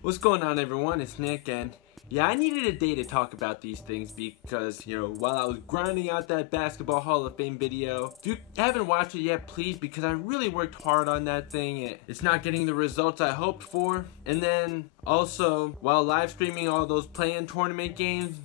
What's going on, everyone? It's Nick, and yeah, I needed a day to talk about these things because, while I was grinding out that Basketball Hall of Fame video, if you haven't watched it yet, please, because I really worked hard on that thing. It's not getting the results I hoped for. And then also, while live streaming all those play-in tournament games,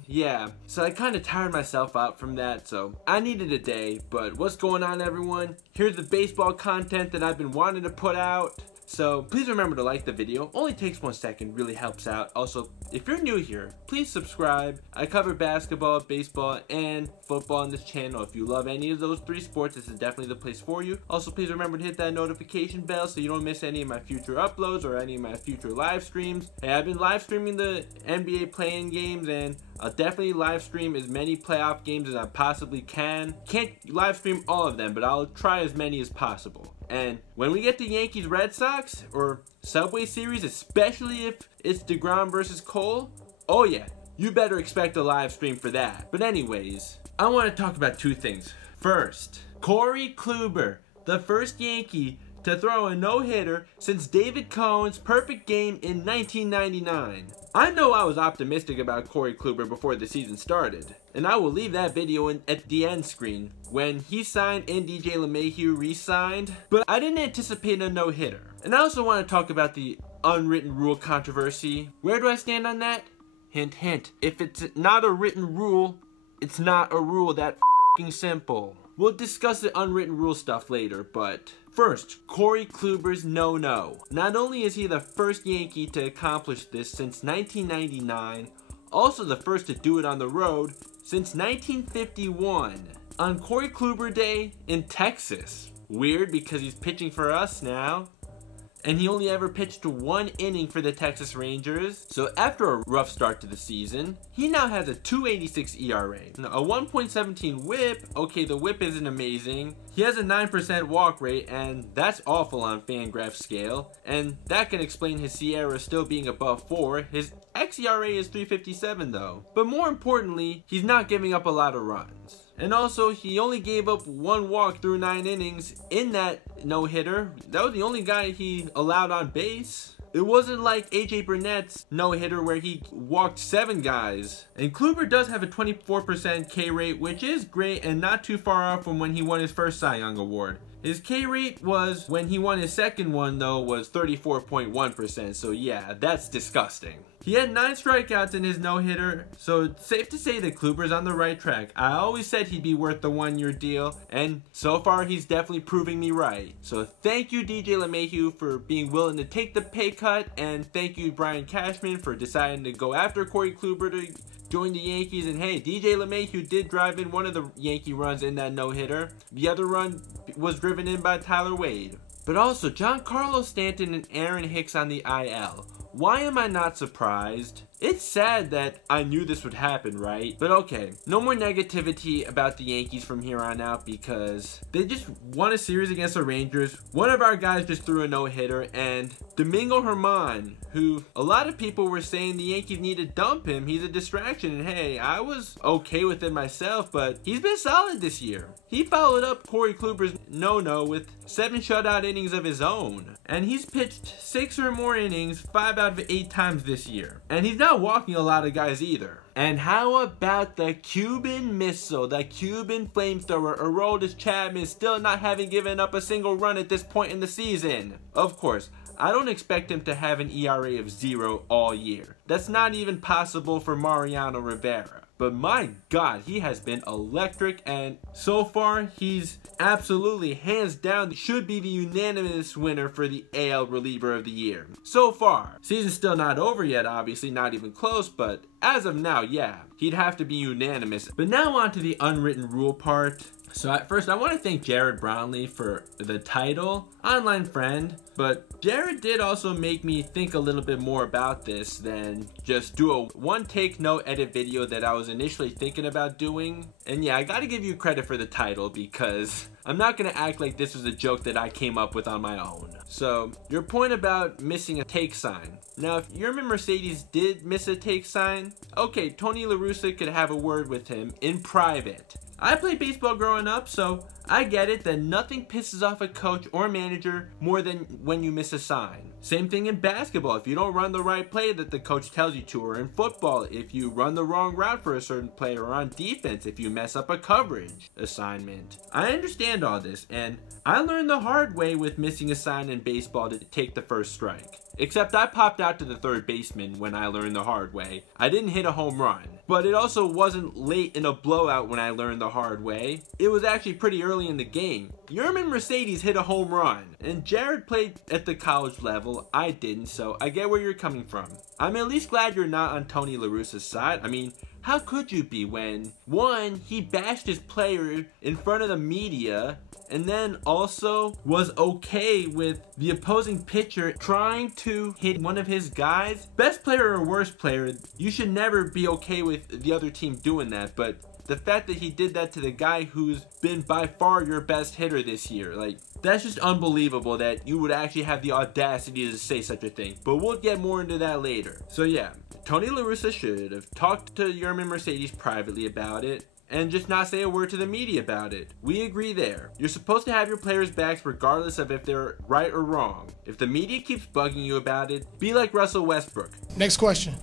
so I kind of tired myself out from that, so I needed a day. But what's going on, everyone? Here's the baseball content that I've been wanting to put out. So please remember to like the video. Only takes 1 second, really helps out. Also, if you're new here, please subscribe. I cover basketball, baseball, and football on this channel. If you love any of those three sports, this is definitely the place for you. Also, please remember to hit that notification bell so you don't miss any of my future uploads or any of my future live streams. Hey, I've been live streaming the NBA play-in games, and I'll definitely live stream as many playoff games as I possibly can. Can't live stream all of them, but I'll try as many as possible. And when we get to Yankees Red Sox or Subway Series, especially if it's DeGrom versus Cole, oh yeah, you better expect a live stream for that. But anyways, I want to talk about two things. First, Corey Kluber, the first Yankee to throw a no-hitter since David Cohen's perfect game in 1999. I know I was optimistic about Corey Kluber before the season started, and I will leave that video at the end screen when he signed and DJ LeMahieu re-signed, but I didn't anticipate a no-hitter. And I also want to talk about the unwritten rule controversy. Where do I stand on that? Hint, hint. If it's not a written rule, it's not a rule. That f***ing simple. We'll discuss the unwritten rule stuff later, but first, Corey Kluber's no-no. Not only is he the first Yankee to accomplish this since 1999, also the first to do it on the road since 1951. On Corey Kluber Day in Texas. Weird because he's pitching for us now. And he only ever pitched 1 inning for the Texas Rangers. So after a rough start to the season, he now has a 2.86 ERA, a 1.17 whip. Okay, the whip isn't amazing. He has a 9% walk rate, and that's awful on Fangraph's scale. And that can explain his Sierra still being above 4. His xERA is 3.57 though. But more importantly, he's not giving up a lot of runs. And also, he only gave up 1 walk through 9 innings in that no-hitter. That was the only guy he allowed on base. It wasn't like AJ Burnett's no-hitter where he walked 7 guys. And Kluber does have a 24% K rate, which is great and not too far off from when he won his first Cy Young Award. His K rate was, when he won his second one though, was 34.1%, so yeah, that's disgusting. He had 9 strikeouts in his no-hitter, so it's safe to say that Kluber's on the right track. I always said he'd be worth the 1-year deal, and so far he's definitely proving me right. So thank you DJ LeMahieu for being willing to take the pay cut, and thank you Brian Cashman for deciding to go after Corey Kluber to join the Yankees. And hey, DJ LeMahieu did drive in one of the Yankee runs in that no-hitter. The other run was driven in by Tyler Wade. But also, Giancarlo Stanton and Aaron Hicks on the IL. Why am I not surprised? It's sad that I knew this would happen, right? But okay, no more negativity about the Yankees from here on out because they just won a series against the Rangers. One of our guys just threw a no-hitter, and Domingo Germán, who a lot of people were saying the Yankees need to dump him, he's a distraction, and hey, I was okay with it myself, but he's been solid this year. He followed up Corey Kluber's no-no with 7 shutout innings of his own, and he's pitched 6 or more innings 5 out of 8 times this year, and he's not walking a lot of guys either. And how about the Cuban Missile, the Cuban flamethrower, Aroldis Chapman, still not having given up a single run at this point in the season? Of course, I don't expect him to have an ERA of 0 all year. That's not even possible for Mariano Rivera. But my God, he has been electric, and so far, he's absolutely, hands down, should be the unanimous winner for the AL Reliever of the Year. So far. Season's still not over yet, obviously, not even close, but as of now, yeah, he'd have to be unanimous. But now on to the unwritten rule part. So at first, I want to thank Jared Brownlee for the title, online friend, but Jared did also make me think a little bit more about this than just do a one-take no-edit video that I was initially thinking about doing. And yeah, I gotta give you credit for the title because I'm not gonna act like this was a joke that I came up with on my own. So, your point about missing a take sign. Now, if Yermin Mercedes did miss a take sign, okay, Tony La Russa could have a word with him in private. I played baseball growing up, so I get it that nothing pisses off a coach or manager more than when you miss a sign. Same thing in basketball. If you don't run the right play that the coach tells you to, or in football, if you run the wrong route for a certain player, or on defense, if you mess up a coverage assignment. I understand all this, and I learned the hard way with missing a sign in baseball to take the first strike. Except I popped out to the third baseman when I learned the hard way. I didn't hit a home run. But it also wasn't late in a blowout when I learned the hard way. It was actually pretty early in the game. Yerman Mercedes hit a home run, and Jared played at the college level. I didn't, so I get where you're coming from. I'm at least glad you're not on Tony La Russa's side. I mean, how could you be when, one, he bashed his player in front of the media, and then also was okay with the opposing pitcher trying to hit one of his guys? Best player or worst player, you should never be okay with the other team doing that, but the fact that he did that to the guy who's been by far your best hitter this year, like, that's just unbelievable that you would actually have the audacity to say such a thing. But we'll get more into that later. So yeah, Tony La Russa should have talked to Yerman Mercedes privately about it, and just not say a word to the media about it. We agree there. You're supposed to have your players' backs regardless of if they're right or wrong. If the media keeps bugging you about it, be like Russell Westbrook. Next question.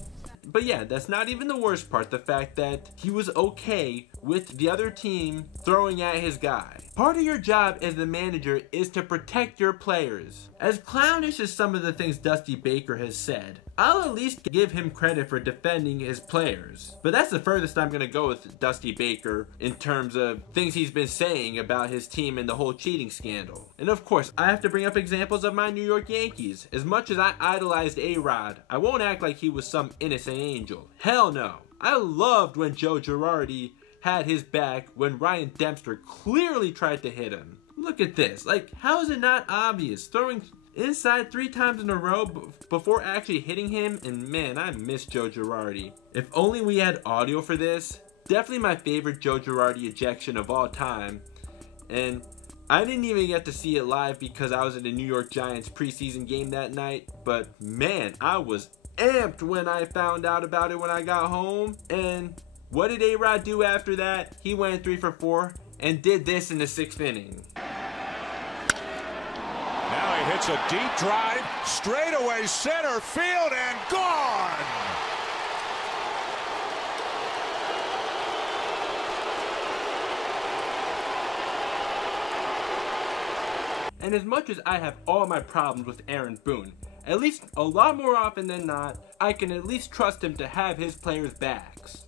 But yeah, that's not even the worst part, the fact that he was okay with the other team throwing at his guy. Part of your job as the manager is to protect your players. As clownish as some of the things Dusty Baker has said, I'll at least give him credit for defending his players. But that's the furthest I'm going to go with Dusty Baker in terms of things he's been saying about his team and the whole cheating scandal. And of course, I have to bring up examples of my New York Yankees. As much as I idolized A-Rod, I won't act like he was some innocent angel. Hell no. I loved when Joe Girardi had his back when Ryan Dempster clearly tried to hit him. Look at this. Like, how is it not obvious? Throwing inside 3 times in a row before actually hitting him, and man, I miss Joe Girardi. If only we had audio for this. Definitely my favorite Joe Girardi ejection of all time. And I didn't even get to see it live because I was at a New York Giants preseason game that night. But man, I was amped when I found out about it when I got home. And what did A-Rod do after that? He went 3 for 4 and did this in the 6th inning. Now he hits a deep drive, straightaway center field, and gone! And as much as I have all my problems with Aaron Boone, at least a lot more often than not, I can at least trust him to have his players' backs.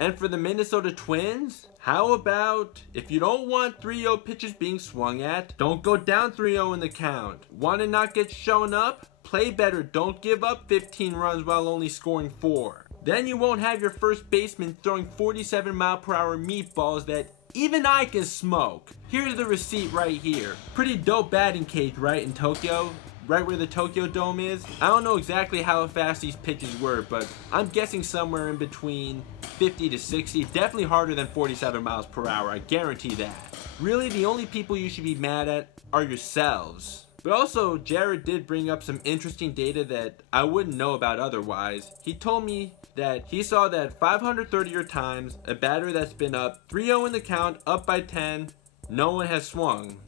And for the Minnesota Twins, how about if you don't want 3-0 pitches being swung at, don't go down 3-0 in the count. Want to not get shown up? Play better. Don't give up 15 runs while only scoring 4. Then you won't have your first baseman throwing 47-mile-per-hour meatballs that even I can smoke. Here's the receipt right here. Pretty dope batting cage, right, in Tokyo? Right where the Tokyo Dome is. I don't know exactly how fast these pitches were, but I'm guessing somewhere in between 50 to 60. Definitely harder than 47 miles per hour, I guarantee that. Really, the only people you should be mad at are yourselves. But also, Jared did bring up some interesting data that I wouldn't know about otherwise. He told me that he saw that 530 times, a batter that's been up 3-0 in the count, up by 10, no one has swung.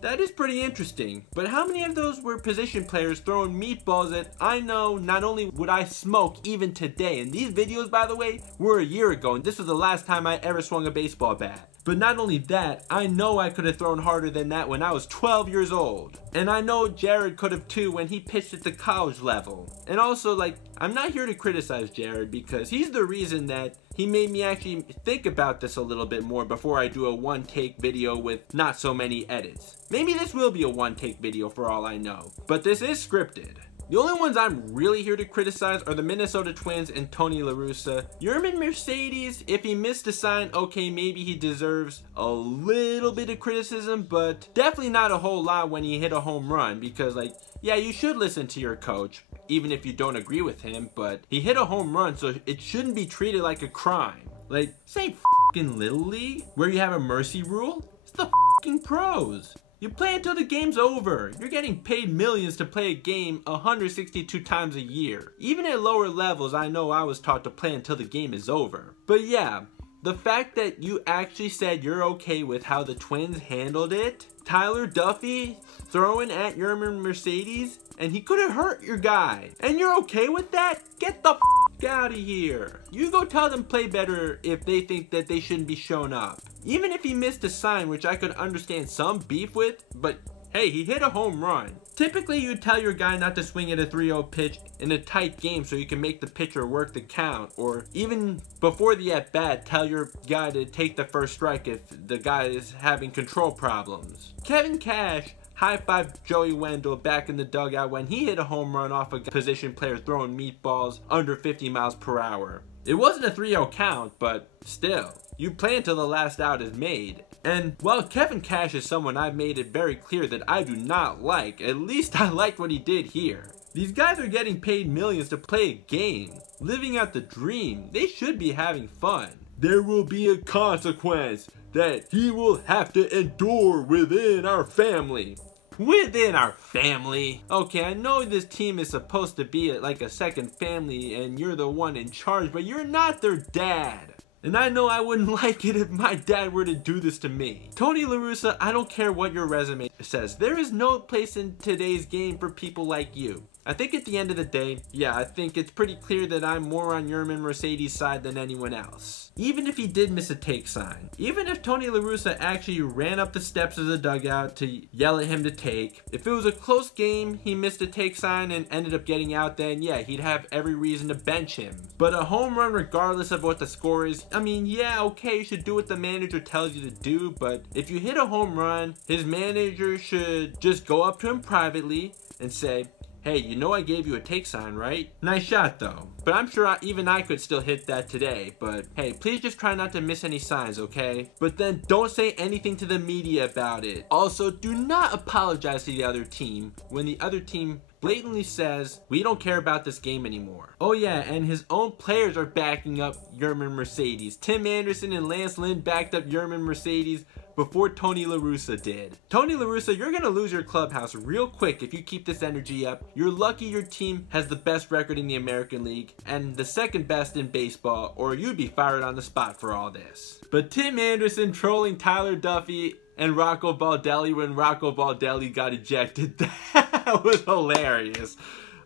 That is pretty interesting, but how many of those were position players throwing meatballs that I know not only would I smoke even today, and these videos, by the way, were a year ago, and this was the last time I ever swung a baseball bat. But not only that, I know I could have thrown harder than that when I was 12 years old. And I know Jared could have too when he pitched at the college level. And also, like, I'm not here to criticize Jared because he's the reason that he made me actually think about this a little bit more before I do a one-take video with not so many edits. Maybe this will be a one-take video for all I know, but this is scripted. The only ones I'm really here to criticize are the Minnesota Twins and Tony La Russa. Yermin Mercedes, if he missed a sign, okay, maybe he deserves a little bit of criticism, but definitely not a whole lot when he hit a home run, because like, yeah, you should listen to your coach, even if you don't agree with him, but he hit a home run, so it shouldn't be treated like a crime. Like, this ain't f***ing Little League, where you have a mercy rule. It's the f***ing pros. You play until the game's over. You're getting paid millions to play a game 162 times a year. Even at lower levels, I know I was taught to play until the game is over. But yeah, the fact that you actually said you're okay with how the Twins handled it, Tyler Duffy throwing at Yermin Mercedes, and he could have hurt your guy, and you're okay with that? Get the f*** out of here. You go tell them play better if they think that they shouldn't be shown up. Even if he missed a sign, which I could understand some beef with, but hey, he hit a home run. Typically, you tell your guy not to swing at a 3-0 pitch in a tight game so you can make the pitcher work the count, or even before the at-bat, tell your guy to take the first strike if the guy is having control problems. Kevin Cash high-fived Joey Wendell back in the dugout when he hit a home run off a position player throwing meatballs under 50 miles per hour. It wasn't a 3-0 count, but still, you play until the last out is made. And while Kevin Cash is someone I've made it very clear that I do not like, at least I liked what he did here. These guys are getting paid millions to play a game, living out the dream. They should be having fun. There will be a consequence that he will have to endure within our family. Within our family? Okay, I know this team is supposed to be like a second family and you're the one in charge, but you're not their dad. And I know I wouldn't like it if my dad were to do this to me. Tony La Russa, I don't care what your resume says. There is no place in today's game for people like you. I think at the end of the day, yeah, I think it's pretty clear that I'm more on Yermin Mercedes' side than anyone else. Even if he did miss a take sign. Even if Tony La Russa actually ran up the steps of the dugout to yell at him to take. If it was a close game, he missed a take sign and ended up getting out, then yeah, he'd have every reason to bench him. But a home run regardless of what the score is, I mean, yeah, okay, you should do what the manager tells you to do, but if you hit a home run, his manager should just go up to him privately and say, hey, you know I gave you a take sign, right? Nice shot though. But I'm sure even I could still hit that today. But hey, please just try not to miss any signs, okay? But then don't say anything to the media about it. Also, do not apologize to the other team when the other team blatantly says, we don't care about this game anymore. Oh yeah, and his own players are backing up Yermin Mercedes. Tim Anderson and Lance Lynn backed up Yermin Mercedes before Tony La Russa did. Tony La Russa, you're gonna lose your clubhouse real quick if you keep this energy up. You're lucky your team has the best record in the American League and the second best in baseball, or you'd be fired on the spot for all this. But Tim Anderson trolling Tyler Duffy and Rocco Baldelli when Rocco Baldelli got ejected, that was hilarious.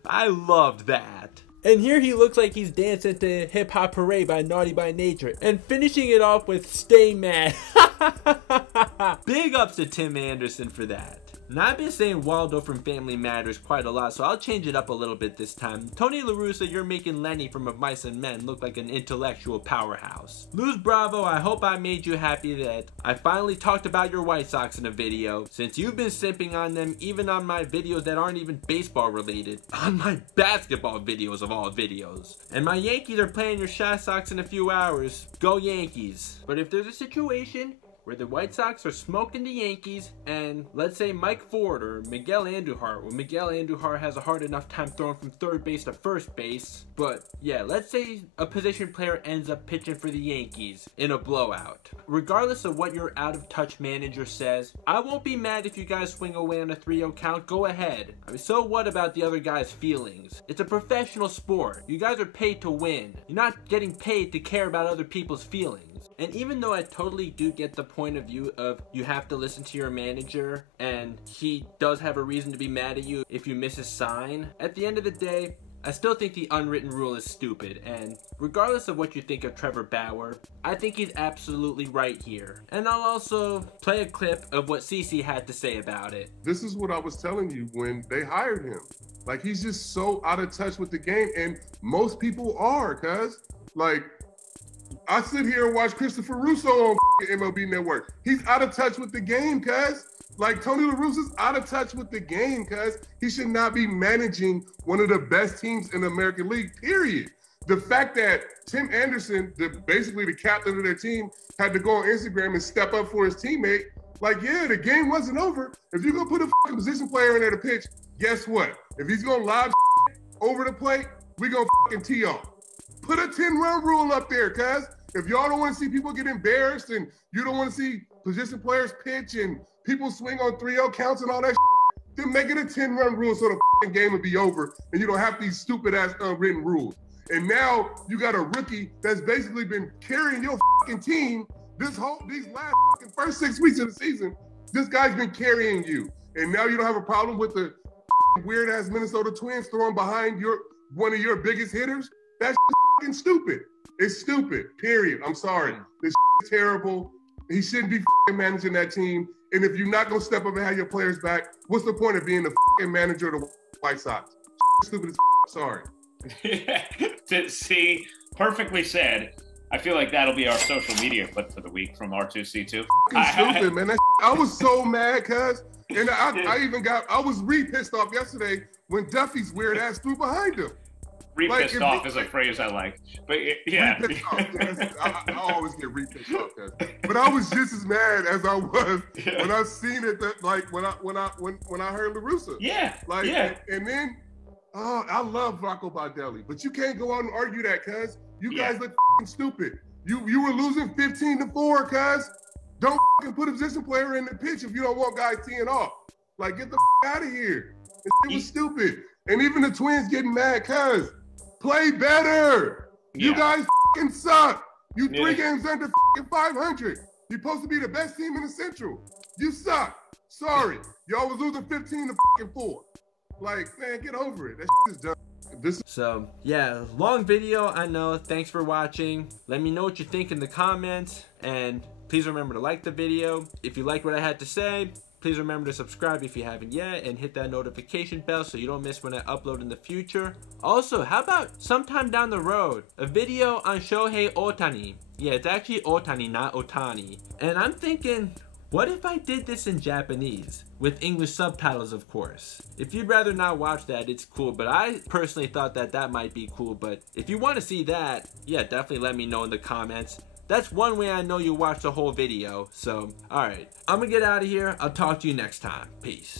I loved that. And here he looks like he's dancing to Hip Hop Parade by Naughty by Nature and finishing it off with Stay Mad. Big ups to Tim Anderson for that. Now, I've been saying Waldo from Family Matters quite a lot, so I'll change it up a little bit this time. Tony La Russa, you're making Lenny from Of Mice and Men look like an intellectual powerhouse. Luz Bravo, I hope I made you happy that I finally talked about your White Sox in a video, since you've been simping on them even on my videos that aren't even baseball related. On my basketball videos of all videos. And my Yankees are playing your Shy Sox in a few hours. Go Yankees. But if there's a situation where the White Sox are smoking the Yankees, and let's say Mike Ford or Miguel Andujar, well, Miguel Andujar has a hard enough time throwing from third base to first base, but yeah, let's say a position player ends up pitching for the Yankees in a blowout. Regardless of what your out-of-touch manager says, I won't be mad if you guys swing away on a 3-0 count, go ahead. I mean, so what about the other guy's feelings? It's a professional sport. You guys are paid to win. You're not getting paid to care about other people's feelings. And even though I totally do get the point of view of you have to listen to your manager and he does have a reason to be mad at you if you miss a sign, at the end of the day, I still think the unwritten rule is stupid, and regardless of what you think of Trevor Bauer, I think he's absolutely right here. And I'll also play a clip of what CeCe had to say about it. This is what I was telling you when they hired him. Like, he's just so out of touch with the game, and most people are, cuz. Like, I sit here and watch Christopher Russo on MLB Network. He's out of touch with the game, cuz. Like, Tony La Russa's out of touch with the game, cuz he should not be managing one of the best teams in the American League, period. The fact that Tim Anderson, basically the captain of their team, had to go on Instagram and step up for his teammate, like, yeah, the game wasn't over. If you're gonna put a fucking position player in there to pitch, guess what? If he's gonna lob over the plate, we gonna fucking tee off. Put a 10-run rule up there, cuz. If y'all don't want to see people get embarrassed and you don't want to see position players pitch and people swing on 3-0 counts and all that shit, then make it a 10-run rule so the fucking game will be over and you don't have these stupid-ass unwritten rules. And now you got a rookie that's basically been carrying your fucking team these last fucking first 6 weeks of the season. This guy's been carrying you. And now you don't have a problem with the weird-ass Minnesota Twins throwing behind one of your biggest hitters? That's fucking stupid. It's stupid, period. I'm sorry. This is terrible. He shouldn't be managing that team. And if you're not going to step up and have your players back, what's the point of being the manager of the White Sox? Stupid as sorry. See, perfectly said. I feel like that'll be our social media clip for the week from R2C2. Stupid, man. I was so mad, cuz. And I was re-pissed off yesterday when Duffy's weird ass threw behind him. Re-pissed off is a phrase I like. But yeah. Re-pissed off, yes. I always get re-pissed off, cuz. But I was just as mad as I was when I seen it, when I heard La Russa. Yeah. And then I love Rocco Baldelli, but you can't go out and argue that, cuz. You guys look stupid. You were losing 15-4, cuz. Don't put a position player in the pitch if you don't want guys teeing off. Like, get the out of here. It was stupid. And even the Twins getting mad, cuz. Play better. You guys suck. You 3 games under 500. You're supposed to be the best team in the Central. You suck. Sorry. Y'all was losing 15-4. Like, man, get over it. That is done. So, yeah, long video, I know. Thanks for watching. Let me know what you think in the comments. And please remember to like the video. If you like what I had to say, please remember to subscribe if you haven't yet. And hit that notification bell so you don't miss when I upload in the future. Also, how about sometime down the road, a video on Shohei Ohtani? Yeah, it's actually Ohtani, not Otani. And I'm thinking, what if I did this in Japanese? With English subtitles, of course. If you'd rather not watch that, it's cool. But I personally thought that might be cool. But if you want to see that, yeah, definitely let me know in the comments. That's one way I know you watched the whole video. So, alright. I'm gonna get out of here. I'll talk to you next time. Peace.